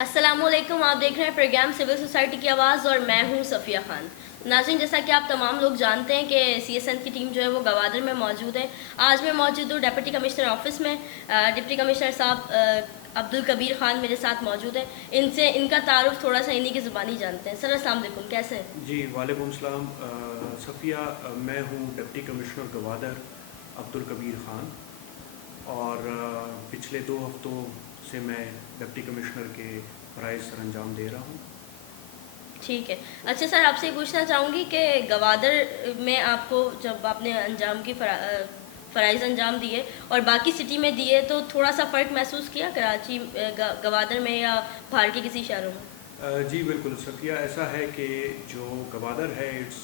السلام علیکم، آپ دیکھ رہے ہیں پروگرام سول سوسائٹی کی آواز اور میں ہوں صفیہ خان۔ ناظرین، جیسا کہ آپ تمام لوگ جانتے ہیں کہ سی ایس این کی ٹیم جو ہے وہ گوادر میں موجود ہے۔ آج میں موجود ہوں ڈپٹی کمشنر آفس میں۔ ڈپٹی کمشنر صاحب عبدالکبیر خان میرے ساتھ موجود ہیں۔ ان کا تعارف تھوڑا سا انہی کی زبانی جانتے ہیں۔ سر السلام علیکم، کیسے ہیں؟ جی وعلیکم السلام صفیہ، میں ہوں ڈپٹی کمشنر گوادر عبدالکبیر خان، اور پچھلے 2 ہفتوں سے میں ڈپٹی کمشنر کے فرائض سر انجام دے رہا ہوں۔ ٹھیک ہے۔ اچھا سر، آپ سے یہ پوچھنا چاہوں گی کہ گوادر میں آپ کو جب آپ نے فرائض انجام دیے اور باقی سٹی میں دیے تو تھوڑا سا فرق محسوس کیا کراچی گوادر میں یا باہر کے کسی شہروں میں؟ جی بالکل صفیہ، ایسا ہے کہ جو گوادر ہے اٹس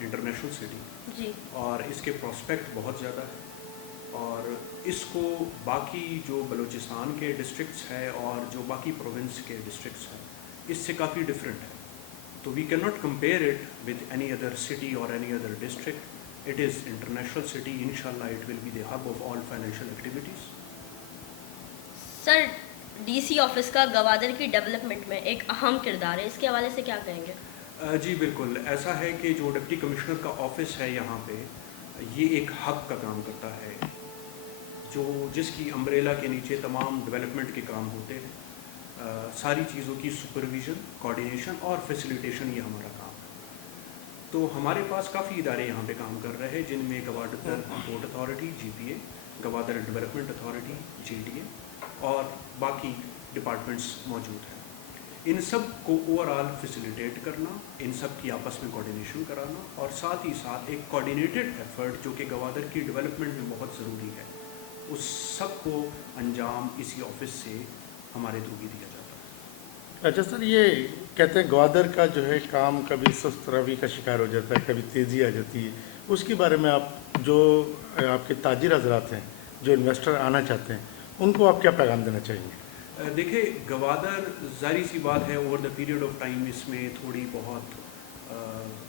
انٹرنیشنل سٹی، جی، اور اس کے پراسپیکٹ بہت زیادہ ہے، اور اس کو باقی جو بلوچستان کے ڈسٹرکٹس ہے اور جو باقی پروونس کے ڈسٹرکٹس ہیں اس سے کافی ڈفرینٹ ہے۔ تو we can not compare it with any other city اور any other district. It is international city, انشاءاللہ it will be the hub of all financial activities. Sir D C office کا گوادر کی development میں ایک اہم کردار ہے، اس کے حوالے سے کیا کہیں گے؟ جی بالکل، ایسا ہے کہ جو ڈپٹی کمشنر کا آفس ہے یہاں پہ، یہ ایک ہب کا کام کرتا ہے، جس کی امبریلا کے نیچے تمام ڈیولپمنٹ کے کام ہوتے ہیں۔ ساری چیزوں کی سپرویژن، کوآرڈینیشن اور فیسیلیٹیشن یہ ہمارا کام ہے۔ تو ہمارے پاس کافی ادارے یہاں پہ کام کر رہے ہیں، جن میں Gwadar port authority G P A, Gwadar development authority G D A, اور باقی ڈپارٹمنٹس موجود ہیں۔ ان سب کو اوور آل فیسیلیٹیٹ کرنا، ان سب کی آپس میں کوآرڈینیشن کرانا، اور ساتھ ہی ساتھ ایک کوآرڈینیٹڈ ایفرٹ جو کہ گوادر کی ڈیولپمنٹ میں بہت ضروری ہے، اس سب کو انجام اسی آفس سے ہمارے تھرو بھی دیا جاتا ہے۔ اچھا سر، یہ کہتے ہیں گوادر کا جو ہے کام کبھی سست روی کا شکار ہو جاتا ہے، کبھی تیزی آ جاتی ہے، اس کے بارے میں آپ کے تاجر حضرات ہیں جو انویسٹر آنا چاہتے ہیں، ان کو آپ کیا پیغام دینا چاہیں گے؟ دیکھیں، گوادر ظاہری سی بات ہے over the period of time اس میں تھوڑی بہت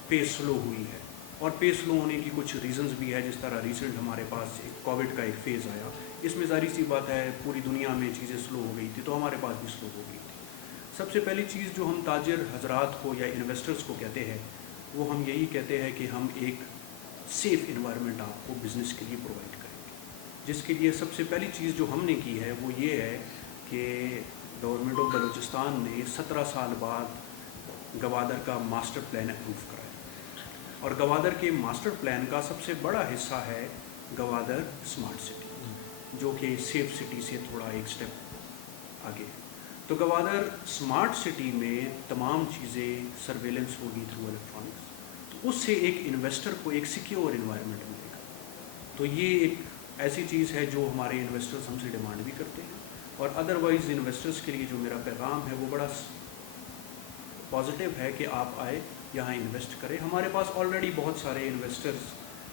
پیس سلو ہوئی ہے، اور پیس سلو ہونے کی کچھ ریزنز بھی ہے۔ جس طرح ریسنٹ ہمارے پاس ایک کووڈ کا ایک فیز آیا، اس میں ظاہری سی بات ہے پوری دنیا میں چیزیں سلو ہو گئی تھی، تو ہمارے پاس بھی سلو ہو گئی تھی۔ سب سے پہلی چیز جو ہم تاجر حضرات کو یا انویسٹرز کو کہتے ہیں، وہ ہم یہی کہتے ہیں کہ ہم ایک سیف انوائرمنٹ آپ کو بزنس کے لیے پرووائڈ کریں گے، جس کے لیے سب سے پہلی چیز جو ہم نے کی ہے وہ یہ ہے کہ گورنمنٹ آف بلوچستان نے 17 سال بعد گوادر کا ماسٹر پلان اپروو کرا ہے، اور گوادر کے ماسٹر پلان کا سب سے بڑا حصہ ہے گوادر اسمارٹ سٹی، جو کہ سیف سٹی سے تھوڑا ایک سٹیپ آگے ہے۔ تو گوادر اسمارٹ سٹی میں تمام چیزیں سرویلنس ہوگی تھرو الیکٹرانکس، تو اس سے ایک انویسٹر کو ایک سیکیور انوائرمنٹ ملے گا۔ تو یہ ایک ایسی چیز ہے جو ہمارے انویسٹرز ہم سے ڈیمانڈ بھی کرتے ہیں، اور ادروائز انویسٹرز کے لیے جو میرا پیغام ہے وہ بڑا پازیٹیو ہے کہ آپ آئے یہاں انویسٹ کریں۔ ہمارے پاس آلریڈی بہت سارے انویسٹرز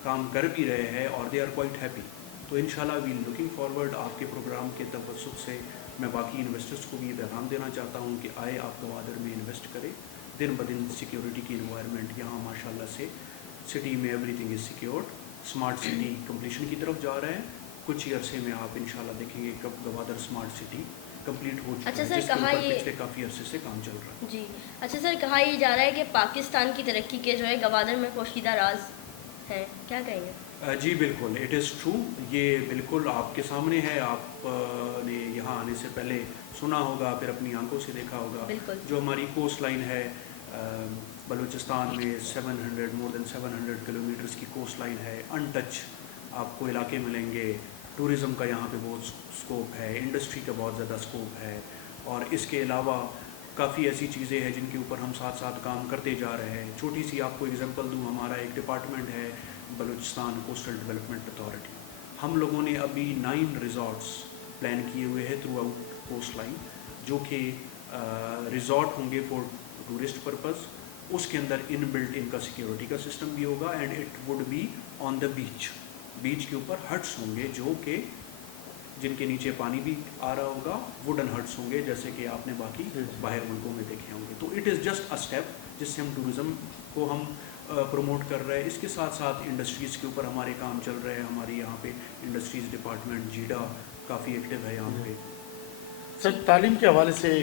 کام کر بھی رہے ہیں اور دے آر کوائٹ ہیپی، تو انشاءاللہ وی لوکنگ فارورڈ۔ آپ کے پروگرام کے توسط سے میں باقی انویسٹرز کو بھی یہ پیغام دینا چاہتا ہوں کہ آئے آپ گوادر میں انویسٹ کریں۔ دن بدن سیکیورٹی کی انوائرمنٹ یہاں ماشاءاللہ سے سٹی میں every thing is secured. Smart city completion کی طرف جا رہے ہیں، کچھ ہی عرصے میں آپ انشاءاللہ دیکھیں گے کب گوادر اسمارٹ سٹی کمپلیٹ ہو چکا ہے، جس کے اوپر پچھلے کافی عرصے سے کام چل رہا ہے۔ جی، اچھا سر، کہا یہ جا رہا ہے کہ پاکستان کی ترقی کے جو ہے گوادر میں پوشیدہ راز ہیں، کیا کہیں گے؟ جی بالکل، اٹ از ٹرو، یہ بالکل آپ کے سامنے ہے۔ آپ نے یہاں آنے سے پہلے سنا ہوگا، پھر اپنی آنکھوں سے دیکھا ہوگا، بالکل۔ جو ہماری کوسٹ لائن ہے بلوچستان میں 700 مور دین 700 کلومیٹرز کی کوسٹ لائن ہے، ان ٹچ آپ کو علاقے ملیں گے۔ ٹورزم کا یہاں پہ بہت سکوپ ہے، انڈسٹری کا بہت زیادہ سکوپ ہے، اور اس کے علاوہ کافی ایسی چیزیں ہیں جن کے اوپر ہم ساتھ ساتھ کام کرتے جا رہے ہیں۔ چھوٹی سی آپ کو اگزامپل دوں، ہمارا ایک ڈپارٹمنٹ ہے بلوچستان کوسٹل ڈیولپمنٹ اتھارٹی، ہم لوگوں نے ابھی 9 ریزورٹس پلان کیے ہوئے ہیں تھرو آؤٹ کوسٹ لائن، جو کہ ریزورٹ ہوں گے فور ٹورسٹ پرپز۔ اس کے اندر ان بلٹ ان کا سیکیورٹی کا سسٹم بھی ہوگا، and it would be on the beach کے اوپر ہٹس ہوں گے جو کہ جن کے نیچے پانی بھی آ رہا ہوگا، ووڈن ہٹس ہوں گے جیسے کہ آپ نے باقی باہر ملکوں میں دیکھے ہوں گے۔ تو it is just a step جس سے ہم ٹورزم کو ہم پروموٹ کر رہے ہیں۔ اس کے ساتھ ساتھ انڈسٹریز کے اوپر ہمارے کام چل رہے ہیں۔ ہمارے یہاں پہ انڈسٹریز ڈپارٹمنٹ جیڈا کافی ایکٹیو ہے یہاں پہ۔ سر، تعلیم کے حوالے سے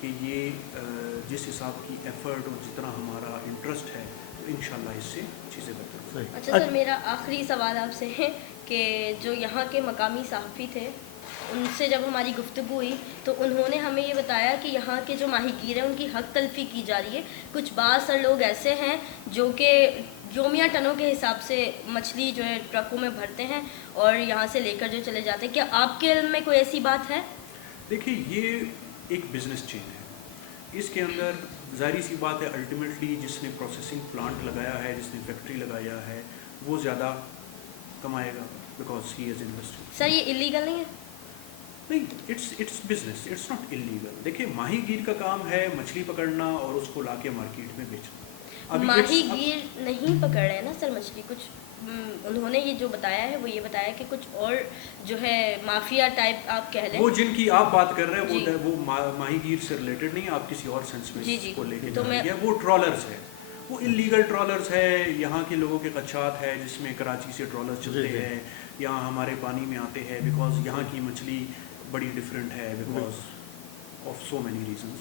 کہ یہ جس حساب کی ایفرٹ اور جتنا ہمارا انٹرسٹ ہے تو انشاءاللہ اس سے چیزیں بہتر ہوں۔ صحیح۔ اچھا سر، میرا آخری سوال آپ سے ہے کہ جو یہاں کے مقامی صحافی تھے ان سے جب ہماری گفتگو ہوئی تو انہوں نے ہمیں یہ بتایا کہ یہاں کے جو ماہی گیر ہیں ان کی حق تلفی کی جا رہی ہے. کچھ بعض سر لوگ ایسے ہیں جو کہ یومیہ ٹنوں کے حساب سے مچھلی جو ہے ٹرکوں میں بھرتے ہیں اور یہاں سے لے کر جو چلے جاتے ہیں. کیا آپ کے علم میں کوئی ایسی بات ہے؟ دیکھیے یہ ایک بزنس چین ہے، اس کے اندر ظاہری سی بات ہے الٹیمیٹلی جس نے پروسیسنگ پلانٹ لگایا ہے، جس نے فیکٹری لگایا ہے وہ زیادہ کمائے گا بیکاز ہی از انویسٹڈ. سر یہ اللیگل نہیں ہے؟ نہیں، it's business, it's not illegal. دیکھیے ماہی گیر کا کام ہے مچھلی پکڑنا اور اس کو لا کے مارکیٹ میں بیچنا. ماہی گیر نہیں پکڑ رہے ہیں نا سر مچھلی. کچھ انہوں نے یہ جو بتایا ہے وہ یہ بتایا کہ کچھ اور جو ہے مافیا ٹائپ آپ کہہ لیں. وہ جن کی آپ بات کر رہے ہیں وہ ماہی گیر سے ریلیٹڈ نہیں، آپ کسی اور سینس میں اس کو لے کے جا رہی ہے. وہ ٹرالرز ہے، وہ انلیگل ٹرالرز ہے. یہاں کے لوگوں کے خدشات ہے جس میں کراچی سے ٹرالرز چلتے ہیں، یہاں ہمارے پانی میں آتے ہیں بیکاز یہاں کی مچھلی بڑی ڈفرینٹ ہے because of so many reasons.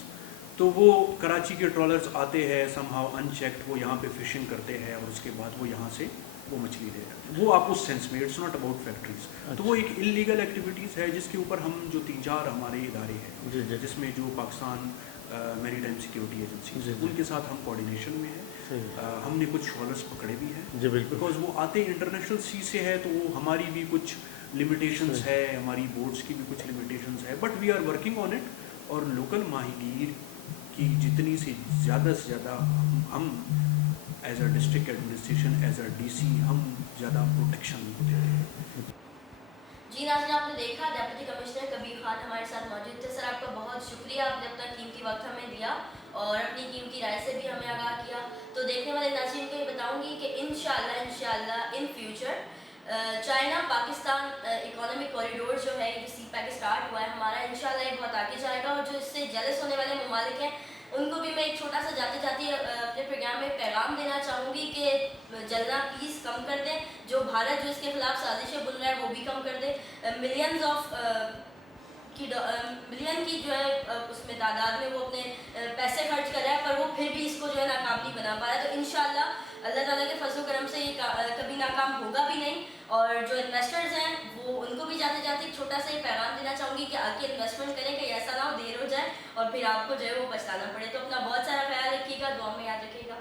تو وہ کراچی کے ٹرالرز آتے ہیں سم ہاؤ ان چیکڈ، وہ یہاں پہ فشنگ کرتے ہیں اور اس کے بعد وہ یہاں سے وہ مچھلی لے جاتے ہیں. وہ آپ اس سینس میں اٹس ناٹ اباؤٹ فیکٹریز. تو وہ ایک انلیگل ایکٹیویٹیز ہے جس کے اوپر ہم جو 3-4 ہمارے ادارے ہیں جس میں جو پاکستان میری ٹائم سیکورٹی ایجنسی ان کے ساتھ ہم کوآرڈینیشن میں ہیں. ہم نے کچھ ٹرالرز پکڑے بھی ہیں بیکاز وہ آتے انٹرنیشنل سی سے ہے تو وہ ہماری بھی کچھ لمیٹیشنز ہے، ہماری بورڈز کی بھی کچھ لمیٹیشنز ہے، but we are working on it. اور لوکل ماہی گیر کی جتنی سے زیادہ ہم as a district administration as a D C ہم زیادہ پروٹیکشن دیتے ہیں. جی ناظرین، آپ نے دیکھا ڈپٹی کمشنر کبیر خان ہمارے ساتھ موجود تھے. سر آپ کا بہت شکریہ، آپ نے اپنا قیمتی وقت ہمیں دیا اور اپنی قیمتی رائے سے بھی ہمیں آگاہ کیا. تو دیکھنے والے ناظرین کو یہ بتاؤں گی کہ انشاءاللہ in future China Pakistan economic corridor جو ہے جو سی پیک اسٹارٹ ہوا ہے ہمارا، انشاءاللہ یہ بہت آگے جائے گا. اور جو اس سے جیلس ہونے والے ممالک ہیں ان کو بھی میں ایک چھوٹا سا جاتی اپنے پروگرام میں پیغام دینا چاہوں گی کہ جلنا پلیز کم کر دیں. جو بھارت جو اس کے خلاف سازشیں بن رہا ہے وہ بھی کم کر دیں. ملین کی جو ہے اس میں تعداد میں وہ اپنے پیسے خرچ کر رہا ہے پر وہ پھر بھی اس کو جو ہے ناکام نہیں بنا پا رہا ہے. تو انشاءاللہ اللہ تعالیٰ کے فضل و کرم سے یہ کبھی ناکام ہوگا بھی نہیں. اور جو انویسٹرز ہیں وہ ان کو بھی جاتے ایک چھوٹا سا یہ پیغام دینا چاہوں گی کہ آ کے انویسٹمنٹ کریں کہ ایسا نہ ہو دیر ہو جائے اور پھر آپ کو جو ہے وہ پچھتانا پڑے. تو اپنا بہت سارا خیال رکھیے گا، دعا میں یاد رکھیے گا.